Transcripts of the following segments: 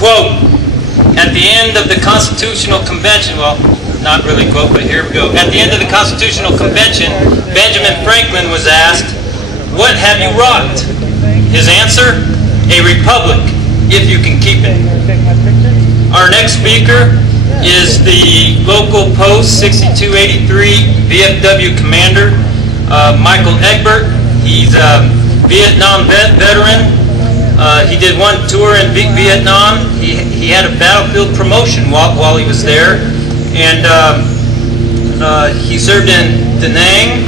quote, at the end of the Constitutional Convention, well, not really quote, but here we go. At the end of the Constitutional Convention, Benjamin Franklin was asked, "What have you wrought?" His answer, "A republic, if you can keep it." Our next speaker is the local post 6283 VFW commander, Michael Egbert. He's a Vietnam veteran. He did one tour in Vietnam. He had a battlefield promotion while he was there, and he served in Da Nang,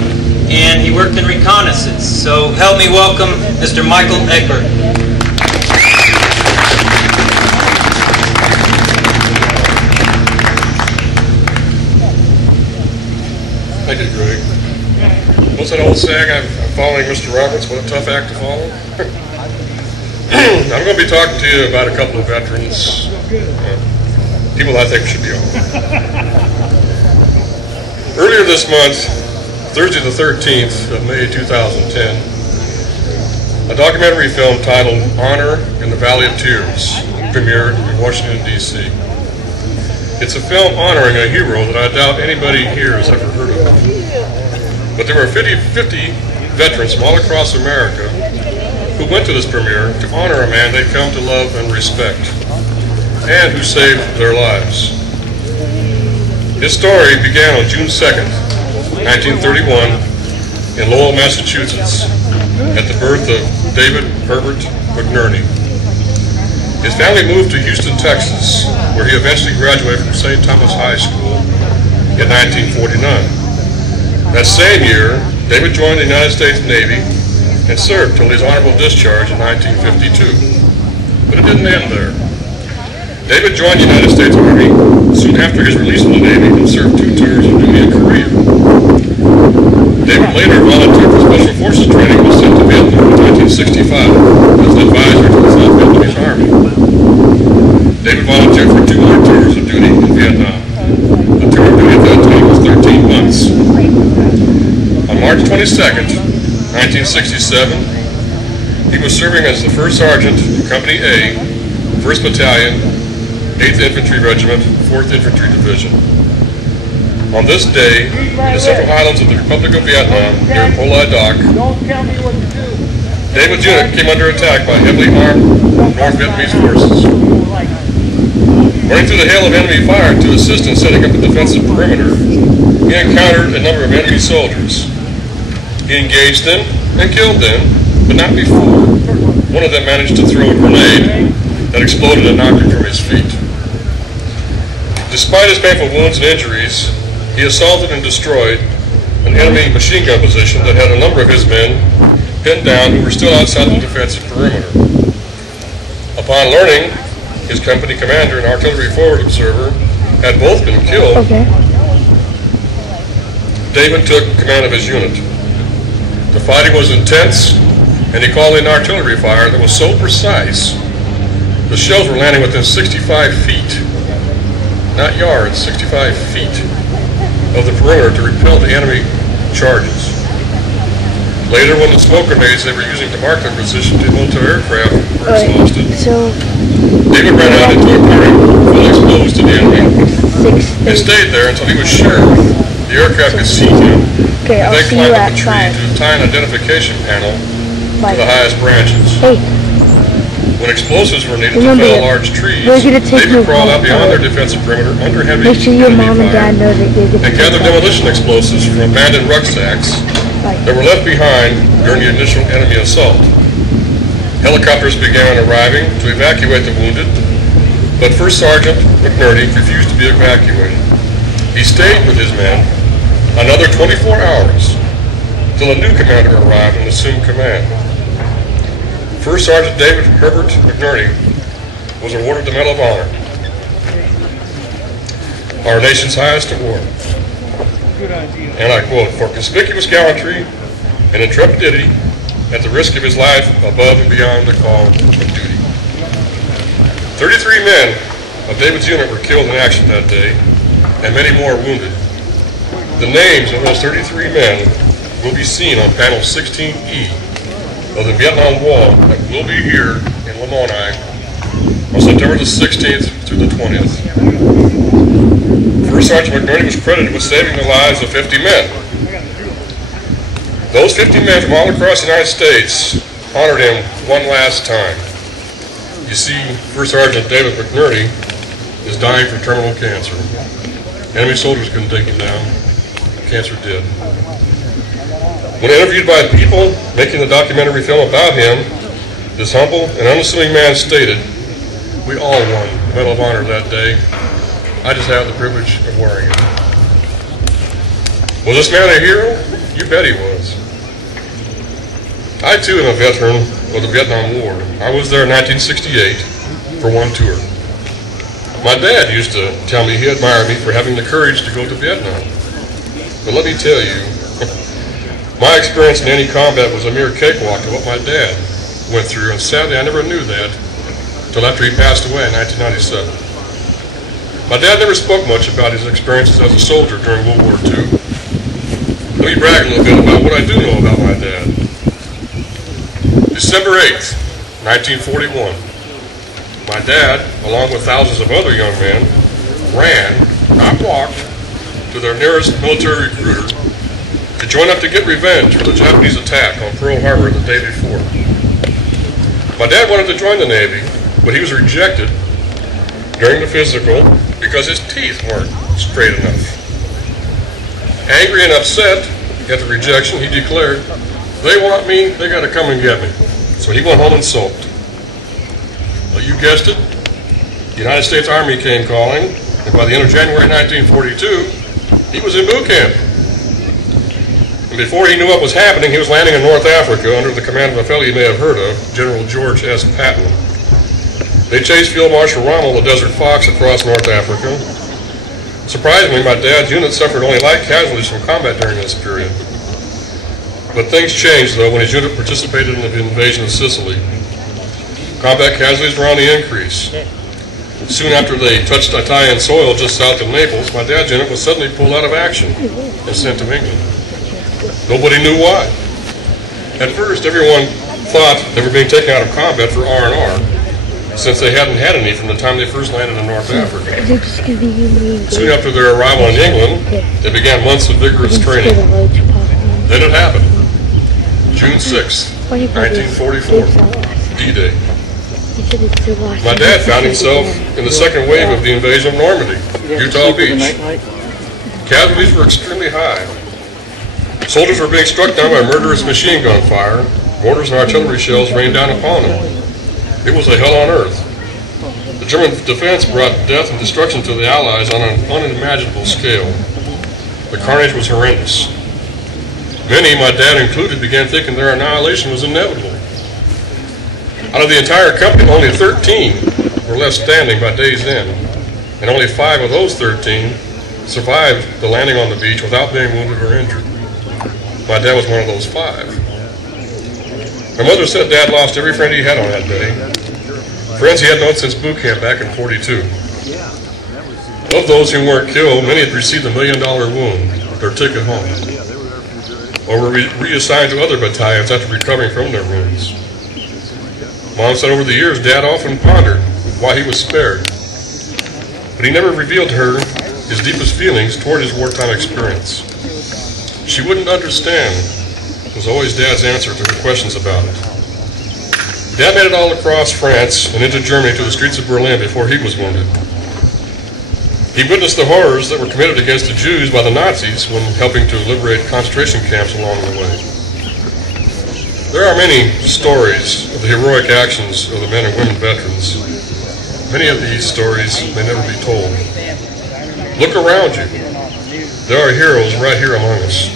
and he worked in reconnaissance. So help me welcome Mr. Michael Egbert. Thank you, Greg. What's that old saying? I'm following Mr. Roberts. What a tough act to follow. I'm going to be talking to you about a couple of veterans, people I think should be on. Earlier this month, Thursday the 13th of May 2010, a documentary film titled Honor in the Valley of Tears premiered in Washington, D.C. It's a film honoring a hero that I doubt anybody here has ever heard of. But there were 50 veterans from all across America who went to this premiere to honor a man they'd come to love and respect, and who saved their lives. His story began on June 2nd, 1931, in Lowell, Massachusetts, at the birth of David Herbert McNerney. His family moved to Houston, Texas, where he eventually graduated from St. Thomas High School in 1949. That same year, David joined the United States Navy and served till his honorable discharge in 1952. But it didn't end there. David joined the United States Army soon after his release from the Navy and served 2 tours of duty in Korea. David later volunteered for Special Forces training and was sent to Vietnam in 1965 as an advisor to the South Vietnamese Army. David volunteered for 2 more tours of duty in Vietnam. The tour of duty at that time was 13 months. On March 22nd, 1967, he was serving as the First Sergeant in Company A, 1st Battalion, 8th Infantry Regiment, 4th Infantry Division. On this day, in the Central Highlands of the Republic of Vietnam, near Po Lai Doc, David's unit came under attack by heavily armed North Vietnamese forces. Running through the hail of enemy fire to assist in setting up a defensive perimeter, he encountered a number of enemy soldiers. He engaged them and killed them, but not before one of them managed to throw a grenade that exploded and knocked him from his feet. Despite his painful wounds and injuries, he assaulted and destroyed an enemy machine gun position that had a number of his men pinned down who were still outside the defensive perimeter. Upon learning his company commander and artillery forward observer had both been killed, David took command of his unit. The fighting was intense, and he called in artillery fire that was so precise, the shells were landing within 65 feet, not yards, 65 feet of the perimeter to repel the enemy charges. Later, when the smoke grenades they were using to mark their position to military aircraft were exhausted, David ran out into a clearing fully exposed to the enemy and stayed there until he was sure the aircraft could see him. Okay, and then climbed up a tree to tie an identification panel to the highest branches. When explosives were needed to fell large trees, they would crawl out beyond their defensive perimeter under heavy enemy fire and gather demolition explosives from abandoned rucksacks that were left behind during the initial enemy assault. Helicopters began arriving to evacuate the wounded, but First Sergeant McNerney refused to be evacuated. He stayed with his men another 24 hours till a new commander arrived and assumed command. First Sergeant David Herbert McNerney was awarded the Medal of Honor, our nation's highest award. And I quote, "For conspicuous gallantry and intrepidity at the risk of his life above and beyond the call of duty." 33 men of David's unit were killed in action that day, and many more wounded. The names of those 33 men will be seen on panel 16E of the Vietnam Wall that will be here in Lamoni on September the 16th through the 20th. First Sergeant McNerney was credited with saving the lives of 50 men. Those 50 men from all across the United States honored him one last time. You see, First Sergeant David McNerney is dying from terminal cancer. Enemy soldiers couldn't take him down. Cancer did. When interviewed by people making the documentary film about him, this humble and unassuming man stated, "We all won the Medal of Honor that day. I just had the privilege of wearing it." Was this man a hero? You bet he was. I too am a veteran of the Vietnam War. I was there in 1968 for one tour. My dad used to tell me he admired me for having the courage to go to Vietnam. But let me tell you, my experience in any combat was a mere cakewalk to what my dad went through, and sadly I never knew that until after he passed away in 1997. My dad never spoke much about his experiences as a soldier during World War II. Let me brag a little bit about what I do know about my dad. December 8th, 1941. My dad, along with thousands of other young men, ran, not walked, to their nearest military recruiter to join up to get revenge for the Japanese attack on Pearl Harbor the day before. My dad wanted to join the Navy, but he was rejected during the physical because his teeth weren't straight enough. Angry and upset at the rejection, he declared, "They want me, they got to come and get me." So he went home and sulked. Well, you guessed it, the United States Army came calling, and by the end of January 1942, he was in boot camp. And before he knew what was happening, he was landing in North Africa under the command of a fellow you may have heard of, General George S. Patton. They chased Field Marshal Rommel, the Desert Fox, across North Africa. Surprisingly, my dad's unit suffered only light casualties from combat during this period. But things changed, though, when his unit participated in the invasion of Sicily. Combat casualties were on the increase. Soon after they touched Italian soil just south of Naples, my dad's unit was suddenly pulled out of action and sent to England. Nobody knew why. At first, everyone thought they were being taken out of combat for R&R, since they hadn't had any from the time they first landed in North Africa. Soon after their arrival in England, they began months of vigorous training. Then it happened. June 6, 1944, D-Day. My dad found himself in the second wave of the invasion of Normandy, Utah Beach. Casualties were extremely high. Soldiers were being struck down by murderous machine gun fire. Mortars and artillery shells rained down upon them. It was a hell on earth. The German defense brought death and destruction to the Allies on an unimaginable scale. The carnage was horrendous. Many, my dad included, began thinking their annihilation was inevitable. Out of the entire company, only 13 were left standing by day's end, and only 5 of those 13 survived the landing on the beach without being wounded or injured. My dad was one of those 5. My mother said Dad lost every friend he had on that day, friends he had known since boot camp back in '42. Of those who weren't killed, many had received a $1 million wound, their ticket home, or were reassigned to other battalions after recovering from their wounds. Mom said over the years, Dad often pondered why he was spared, but he never revealed to her his deepest feelings toward his wartime experience. She wouldn't understand, was always Dad's answer to her questions about it. Dad made it all across France and into Germany to the streets of Berlin before he was wounded. He witnessed the horrors that were committed against the Jews by the Nazis when helping to liberate concentration camps along the way. There are many stories of the heroic actions of the men and women veterans. Many of these stories may never be told. Look around you. There are heroes right here among us.